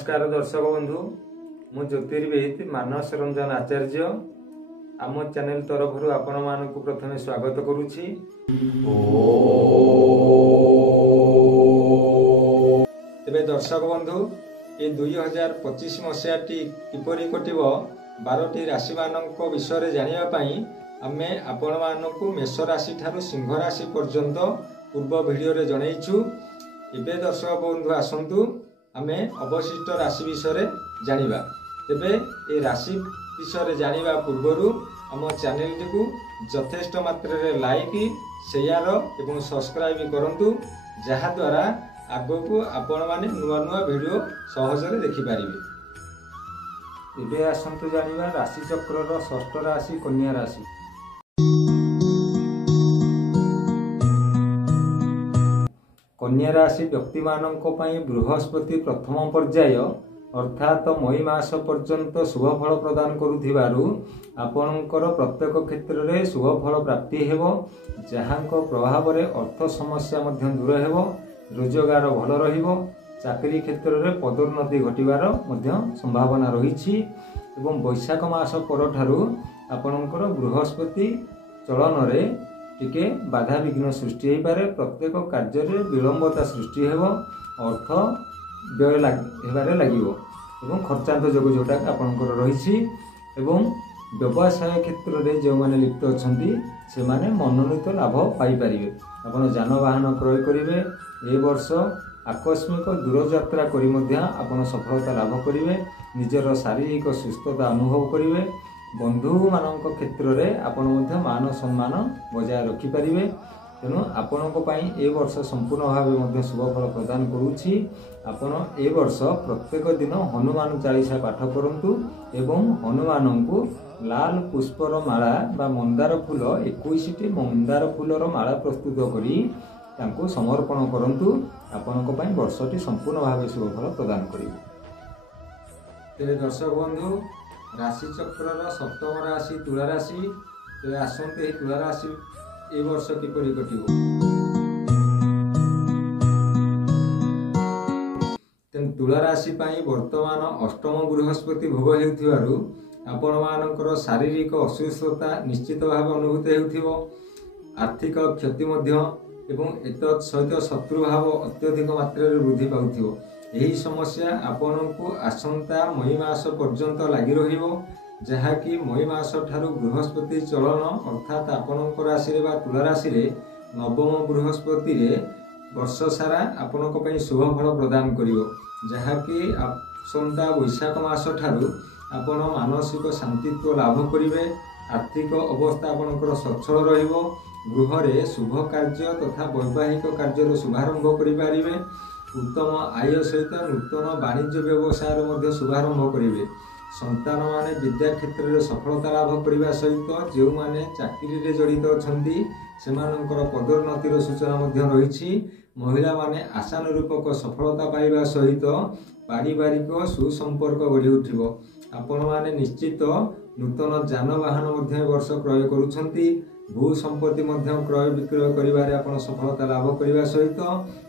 नमस्कार दर्शक बंधु मु ज्योतिर्विद मानस रंजन आचार्य आम चैनल तरफ आपण मानक प्रथमे स्वागत करुछि। तेबे दर्शक बंधु ये 2025 मसीहाटी किपरि कटिब 12टी राशि मानक विषय जानिबा पई आमे आपण मानक मेष राशि ठारू सिंह राशि पर्यंत पूर्व वीडियो रे जणैछु। एबे दर्शक बंधु आसंतु आमे अवशिष्ट राशि विषय जानिबा। तेबे ए राशि विषय जानिबा पूर्वरु आम चैनल टी यथेष्ट मात्रा रे लाइक शेयर एवं सब्सक्राइब करंतु, जहा द्वारा आगो को आपण माने नुवा नुवा वीडियो सहजरे देखि पारिबे। एबे आसंतु जानिबा राशि चक्र रो षष्ठ राशि कन्या राशि। कन्या राशि व्यक्ति मानक पई बृहस्पति प्रथम पर्याय अर्थात मई मास पर्यंत शुभ फल प्रदान करुथिबारु आपणकर प्रत्येक क्षेत्र में शुभ फल प्राप्ति हेबो, जहांको प्रभाव रे अर्थ समस्या मध्य दूर हेबो, रोजगार भल रहिबो, चाकरी क्षेत्र में पदोन्नति घटिबार मध्य संभावना रहिछि एवं वैशाख मास परठारु आपणकर बृहस्पति चलन रे टिके बाधा विघ्न सृष्टि हो पारे। प्रत्येक कार्य विलंबता सृष्टि हेबो, अर्थ व्यय हेबारे लागिबो एवं खर्चांत जोग जोटा आपणकर रहिछि एवं व्यवसाय क्षेत्र में जो माने लिप्त अछंती से माने मनोनीत लाभ पाई परिबे। आपण जानवाहन क्रय करिवे। ए वर्ष आकस्मिक दूर यात्रा करी मध्य आपण सफलता लाभ करिवे। निजर शारीरिक सुस्थता अनुभव करिवे। बंधु मानक क्षेत्र में आपण मध्य मान सम्मान बजाय रखि परिवे। तेणु आपणक पई ए वर्ष संपूर्ण भाव मध्य शुभ फल प्रदान करुछि। आपण ए वर्ष प्रत्येक दिन हनुमान चालीसा पाठ करंतु एवं हनुमान को लाल पुष्पर माला बा मंदार फूल 21टी मंदार फूलर माला प्रस्तुत करी तांको समर्पण करंतु। आपणक पई वर्षटी संपूर्ण भाव शुभ फल प्रदान करिवे। तेरे दर्शक बंधु राशि चक्र सप्तम राशि तुला राशि। तेरे आसंते तुला राशि ए वर्ष किपरि कटिबो। तेन तुला राशि पई वर्तमान अष्टम बृहस्पति भोग हेउथिबारु आपण मानकर शारीरिक असुस्थता निश्चित भाव अनुभूत हेउथिबो। आर्थिक क्षति मध्य एवं एतत् सहित शत्रु भाव अत्यधिक मात्रा रे वृद्धि पाउथिबो। यही समस्या आपनकु आसंता मई मास पर्यंत लागि रहिबो, जहा कि मई मास ठारू बृहस्पति चलन अर्थात आपनकर राशि रे बा तुला राशि रे नवम बृहस्पति रे वर्ष सारा आपनक पई शुभ फल प्रदान करिवो, जहा कि आसंता वैशाख मास ठारू आपण मानसिक शांतित्व लाभ करिवे। आर्थिक अवस्था आपनकर सच्छल रहिबो। गृह रे शुभ कार्य तथा वैवाहिक कार्य शुभारंभ करि पारिबे। उत्तम आय सहित नूतन वाणिज्य व्यवसाय मध्य शुभारंभ करेंगे। संतान माने विद्या क्षेत्र में सफलता लाभ करने सहित जो माने चाकरी रे जड़ित अछंती सेमानंकर पदोन्नतिर सूचना मध्य रही। महिला माने आशानुरूपक सफलता पाइबा सहित पारिवारिक सुसंपर्क गढ़ी उठिबो। आपण माने निश्चित नूतन जानवाहन मध्य वर्ष क्रय करुछंती। भू संपत्ति मध्य क्रय विक्रय करिबारे आपण सफलता लाभ करिबा सहित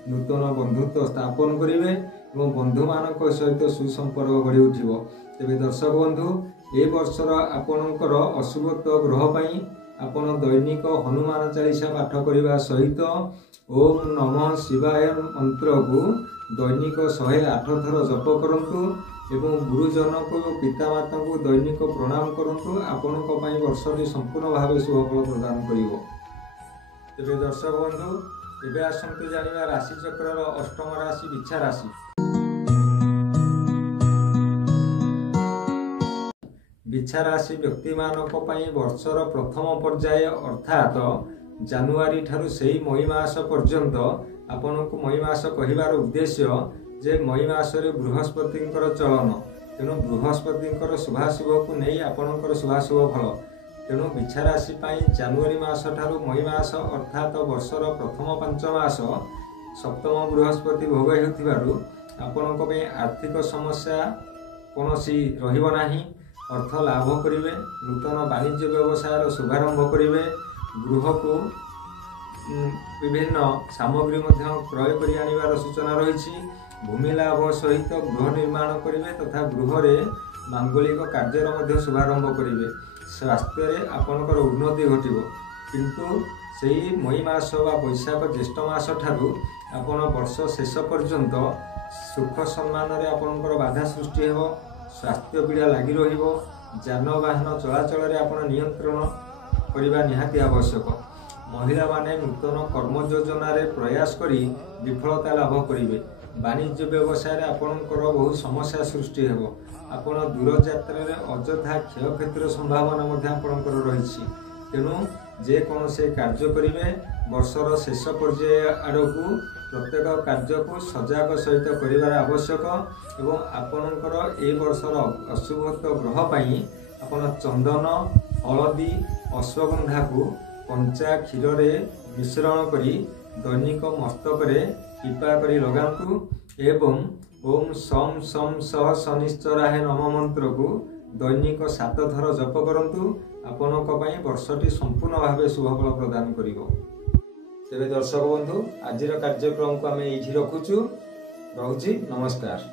नूतन बंधुत्व स्थापन करिवे एवं बंधु मानक सहित सुसंपर्क गढ़ी उठिबो। तेबे दर्शक बंधु ए वर्षर आपणकर अशुभत्व ग्रह पई आपण दैनिक हनुमान चालीसा पाठ करिबा सहित ओम नमः शिवाय मंत्र को दैनिक 108 थर जप करंतु एवं गुरुजन को पितामाता को दैनिक प्रणाम करंतु। आपणक पई वर्षटी संपूर्ण भाव शुभ फल प्रदान करिवो। तेबे दर्शक बंधु एबे आसंतु जानिबा राशि चक्र अष्टम राशि बिच्छा राशि। बिच्छा राशि व्यक्ति मानक पई वर्षर प्रथम पर्याय अर्थात जानुआरी ठारू सेही मई मास पर्यंत आपनकु मई मास कहिबार उद्देश्य जे मई मास रे बृहस्पतिंकर चलन। तेणु बृहस्पतिंकर शुभाशुभ को नहीं आपणकर शुभाशुभ फल। तेणु बिच्छा राशि पई जानुआरी मास ठारू मई मास अर्थात वर्षर प्रथम 5 मास सप्तम बृहस्पति भोग हेउथिबारु आपणक पई आर्थिक समस्या कोनोसी रहिबो नाही। अर्थ लाभ करिवे। नूतन वाणिज्य व्यवसाय शुभारंभ करिवे। गृह को विभिन्न सामग्री क्रय कर आनिबार सूचना रही। भूमि लाभ सहित गृह निर्माण करेंगे तथा गृह मांगलिक कार्यर शुभारंभ करेंगे। स्वास्थ्य रे आपणकर उन्नति घटिबो किंतु सेही मई मास व बैशाख ज्येष्ठ मास ठारू आपण वर्ष शेष पर्यंत सुख सम्मान रे आपणकर बाधा सृष्टि हेबो। स्वास्थ्य पीड़ा लगी रहिबो। जानवाहन चलाचल रे आपण नियंत्रण करबा निहाती आवश्यक। महिला माने नूतन कर्म योजना रे प्रयास करी विफलता लाभ करेंगे। वाणिज्य व्यवसाय रे आपणकर बहुत समस्या सृष्टि हेबो। आपण दूर यात्रा रे अଯଥା क्षयक्षतिर संभावना मध्य आपणकर रही। तेणु जेकोसी कार्य करेंगे वर्षर शेष पर्याय आड़क प्रत्येक कार्य को सजग सहित कर आवश्यक। एवं आपणकर ए वर्षर अशुभत्व ग्रह पाई आपण चंदन हलदी अश्वगंधा को कंचा क्षीर रे मिश्रण करी दैनिक मस्तक रे टीपा करी लगांतु एवं ओम सम सम सह शनिश्चराय नम मंत्र को दैनिक 7 थर जप करंतु। आपणक पई वर्षटी संपूर्ण भाव शुभफल प्रदान करिवो। तेबे दर्शक बंधु आजिर कार्यक्रम को आम ये रखुचु। रहुची नमस्कार।